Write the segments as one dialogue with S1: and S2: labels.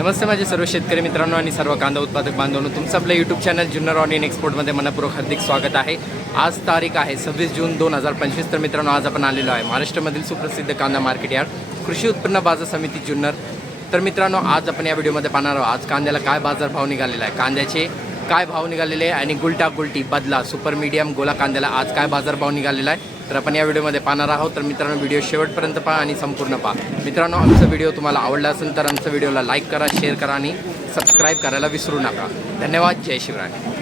S1: नमस्ते माझे सर्व शेतकरी मित्रांनो आणि सर्व कांदा उत्पादक बांधवांनो तुमचं आपलं यूट्यूब चॅनल जुन्नर ऑनियन एक्सपोर्टमध्ये मनपूर्वक हार्दिक स्वागत आहे. आज तारीख आहे सव्वीस जून दोन हजार पंचवीस तर मित्रांनो आज आपण आलेलो आहे महाराष्ट्रामधील सुप्रसिद्ध कांदा मार्केट यार्ड कृषी उत्पन्न बाजार समिती जुन्नर. तर मित्रांनो आज आपण या व्हिडिओमध्ये पाहणार आहोत आज कांद्याला काय बाजारभाव निघालेला आहे कांद्याचे काय भाव निघालेले आहे आणि गुलटा गुलटी बदला सुपर मीडियम गोला कांद्याला आज काय बाजारभाव निघालेला आहे तर आपण या व्हिडिओमध्ये पाहणार आहोत. तर मित्रांनो व्हिडिओ शेवटपर्यंत पहा आणि संपूर्ण पहा. मित्रांनो आमचा व्हिडिओ तुम्हाला आवडला असेल तर आमच्या व्हिडिओला लाईक करा शेअर करा आणि सबस्क्राईब करायला विसरू नका. धन्यवाद. जय शिवराय.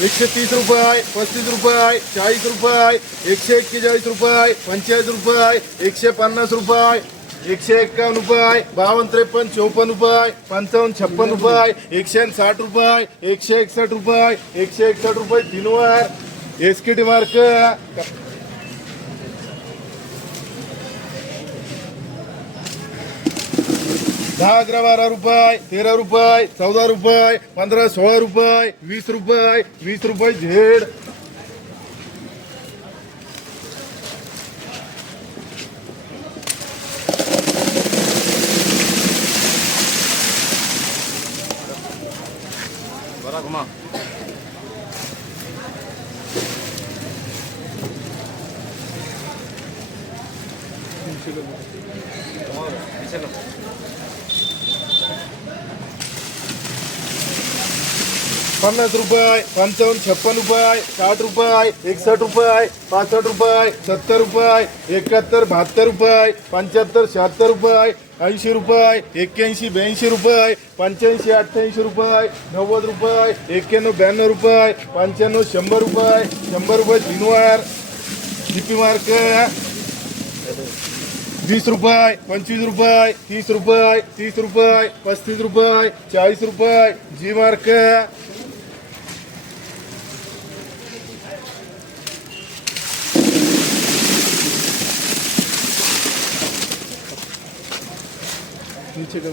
S2: एकशे तीस रुपये पस्तीस रुपये चाळीस रुपये एकशे एक्केचाळीस रुपये पंचेचाळीस रुपये एकशे पन्नास रुपये एकशे एक्कावन्न रुपये बावन्न त्रेपन्न चौपन्न रुपये पंचावन्न छप्पन रुपये एकशे साठ रुपये एकशे एकसष्ट रुपये एकशे एकसष्ट रुपये तीनवर एसकेटी मार्क दहा अकरा बारा रुपये तेरा रुपये चौदा रुपये पंधरा सोळा रुपये वीस रुपये वीस रुपये झेड. पन्नास रुपये पंचावन्न छप्पन रुपये साठ रुपये एकसष्ट रुपये पासष्ट रुपये सत्तर रुपये एकाहत्तर बहात्तर रुपये पंच्याहत्तर शहात्तर रुपये ऐंशी रुपये एक्क्याऐंशी ब्याऐंशी रुपये पंच्याऐंशी अठ्ठ्याऐंशी रुपये नव्वद रुपये एक्क्याण्णव ब्याण्णव रुपये पंच्याण्णव शंभर रुपये शंभर रुपये तीनवार डीपी मार्क वीस रुपये पंचवीस रुपये तीस रुपये तीस रुपये पस्तीस रुपये चाळीस रुपये जी मार्क. नीचे का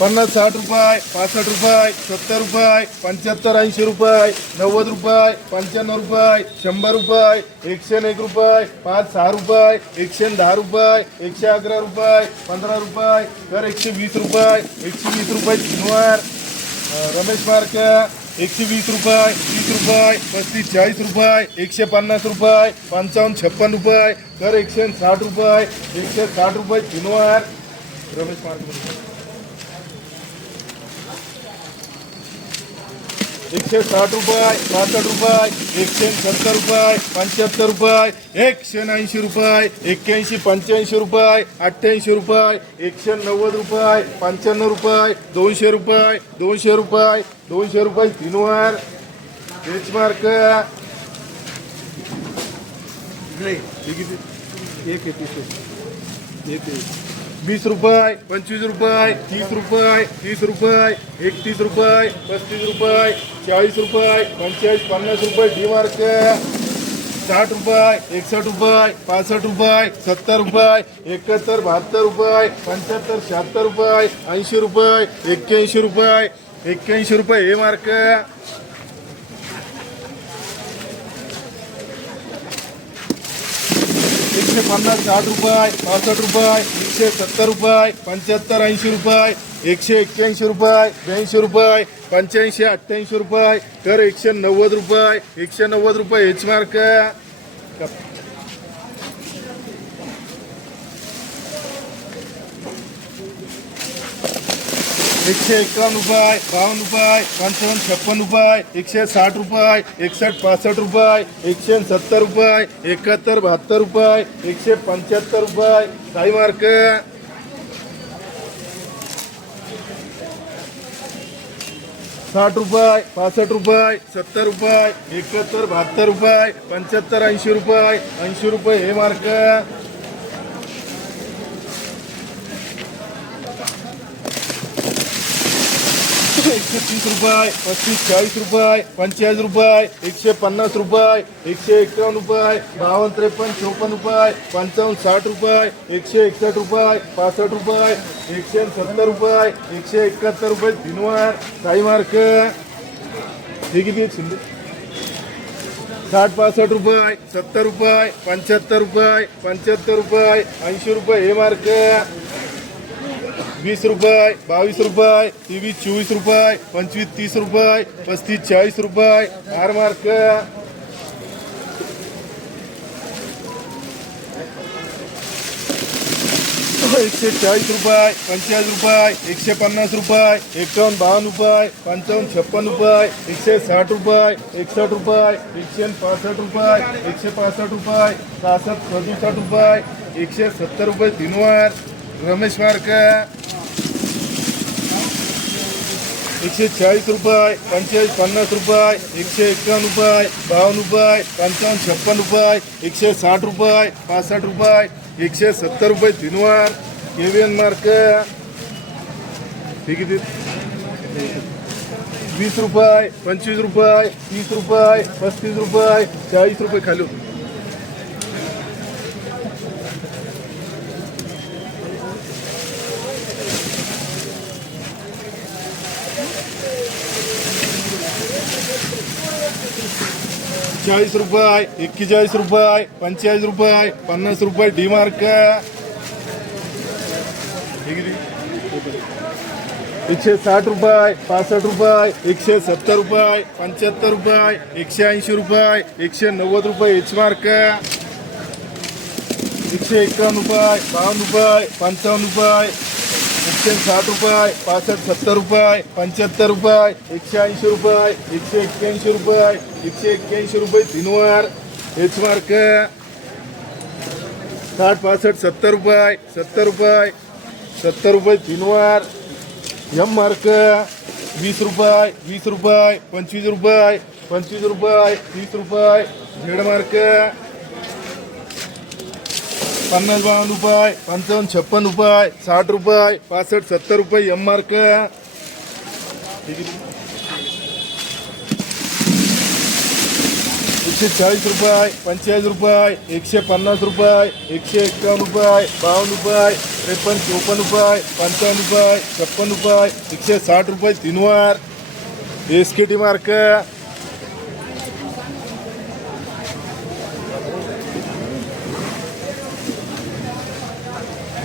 S2: पन्नास साठ रुपये पासष्ट रुपये सत्तर रुपये पंच्याहत्तर ऐंशी रुपये नव्वद रुपये पंच्याण्णव रुपये शंभर रुपये एकशे एक रुपये पाच सहा रुपये एकशे दहा रुपये एकशे अकरा रुपये पंधरा रुपये तर एकशे वीस रुपये एकशे वीस रुपये तीनवर रमेश मार्क एकशे वीस रुपये तीस रुपये पस्तीस चाळीस रुपये एकशे पन्नास रुपये पंचावन्न छप्पन रुपये तर एकशे साठ रुपये एकशे साठ रुपये तीनवर रमेश मार्क एकशे साठ रुपये पासष्ट रुपये एकशे सत्तर रुपये पंच्याहत्तर रुपये एकशे ऐंशी रुपये एक्क्याऐंशी पंच्याऐंशी रुपये अठ्ठ्याऐंशी रुपये एकशे नव्वद रुपये पंच्याण्णव रुपये दोनशे रुपये दोनशे रुपये दोनशे रुपये तीनवर. बेचमार्क एक एक. वीस रुपये पंचवीस रुपये तीस रुपये तीस रुपये एकतीस रुपये पस्तीस रुपये चाळीस रुपये पंचेचाळीस पन्नास रुपये डी मार्क साठ रुपये एकसष्ट रुपये पासष्ट रुपये सत्तर रुपये एकाहत्तर बहात्तर रुपये पंच्याहत्तर शहात्तर रुपये ऐंशी रुपये एक्क्याऐंशी रुपये एक्क्याऐंशी रुपये हे मार्क एकशे पन्नास साठ रुपये पासष्ट रुपये एकशे सत्तर रुपये पंच्याहत्तर ऐंशी रुपये एकशे एक्क्याऐंशी रुपये ब्याऐंशी रुपये पंच्याऐंशी अठ्ठ्याऐंशी रुपये तर एकशे नव्वद रुपये एकशे नव्वद रुपये एच मार्क एकशे एकावन्न रुपये बावन्न रुपये पंचावन्न छप्पन रुपये एकशे साठ रुपये एकसष्ट पासष्ट रुपये एकशे सत्तर रुपये एकाहत्तर बहात्तर रुपये एकशे पंच्याहत्तर रुपये. साई मार्क. साठ रुपये पासष्ट रुपये सत्तर रुपये एकाहत्तर बहात्तर रुपये पंच्याहत्तर ऐंशी रुपये ऐंशी रुपये हे मार्क. एकशे तीस रुपये पस्तीस चाळीस रुपये पंचेचाळीस रुपये एकशे पन्नास रुपये एकशे एकावन्न रुपये बावन्न त्रेपन्न चौपन्न रुपये पंचावन्न साठ रुपये एकशे एकसष्ट रुपये पासष्ट रुपये एकशे सत्तर रुपये एकशे एकाहत्तर रुपये तीनवार साई मार्क. हे किती शिंदे? साठ पासष्ट रुपये सत्तर रुपये पंच्याहत्तर रुपये पंच्याहत्तर रुपये ऐंशी रुपये हे मार्क. वीस रुपये, बावीस रुपये, तेवीस, चोवीस रुपये, पंचवीस, तीस रुपये, पस्तीस, चाळीस रुपये आर मार्क. एकशे चाळीस रुपये, पंचेचाळीस रुपये, एकशे पन्नास रुपये, एकावन्न, बावन्न रुपये, पंचावन्न, छप्पन रुपये, एकशे साठ रुपये एकसष्ट रुपये, एकशे पासष्ट रुपये, एकशे पासष्ट रुपये, सहासष्ट, सदुसष्ट रुपये, एकशे सत्तर रुपये दिनवार रमेश मार्क. एकशे चाळीस रुपये पंचेचाळीस पन्नास रुपये एकशे एकावन्न रुपये बावन्न रुपये पंचावन्न छप्पन रुपये एकशे साठ रुपये पासष्ट रुपये एकशे सत्तर रुपये तीनवार एव्हियन मार्क हे किती वीस रुपये पंचवीस रुपये तीस रुपये पस्तीस रुपये चाळीस रुपये खाली होते. चाळीस रुपये एक्केचाळीस रुपये पंचेचाळीस रुपये पन्नास रुपये डी मार्क. एकशे साठ रुपये पासष्ट रुपये एकशे सत्तर रुपये पंच्याहत्तर रुपये एकशे ऐंशी रुपये एकशे नव्वद रुपये एच मार्क एकशे एक्कावन्न रुपये बावन्न रुपये पंचावन्न रुपये एकशे साठ रुपये पासष्ट सत्तर रुपये पंच्याहत्तर रुपये एकशे ऐंशी रुपये एकशे एक्क्याऐंशी रुपये एकशे एक्क्याऐंशी रुपये तीनवार. एच मार्क साठ पासष्ट सत्तर रुपये सत्तर रुपये सत्तर रुपये तीनवार. एम मार्क वीस रुपये वीस रुपये पंचवीस रुपये पंचवीस रुपये तीस रुपये. झेड मार्क पन्नास बावन्न रुपये पंचावन्न छप्पन रुपये साठ रुपये पासष्ट सत्तर रुपये एम मार्क एकशे चाळीस रुपये पंचेचाळीस रुपये एकशे पन्नास रुपये एकशे एक्कावन्न रुपये बावन्न रुपये त्रेपन्न चौपन्न रुपये पंचावन्न रुपये छप्पन रुपये एकशे साठ रुपये तीनवार S K T mark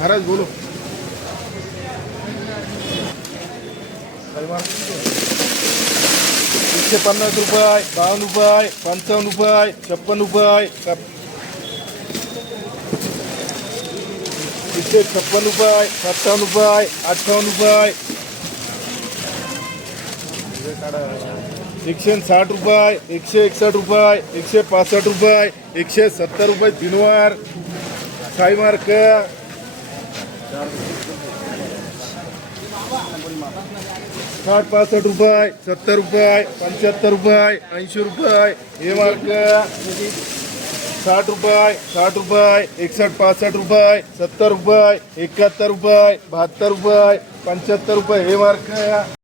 S2: Maharaj बोलो. एकशे पन्नास रुपये बावन्न रुपये पंचावन्न रुपये छप्पन रुपये एकशे छप्पन रुपये सत्तावन्न रुपये अठ्ठावन्न रुपये. एकशे साठ रुपये एकशे एकसष्ट रुपये एकशे पासष्ट रुपये एकशे सत्तर रुपये दिनवार साई मार्क साठ पासष्ट रुपये सत्तर रुपये पंच्याहत्तर रुपये ऐंशी रुपये. हे मार्क. साठ रुपये साठ रुपये एकसष्ट पासष्ट रुपये सत्तर रुपये एकाहत्तर रुपये बहात्तर रुपये पंच्याहत्तर रुपये. हे मार्क.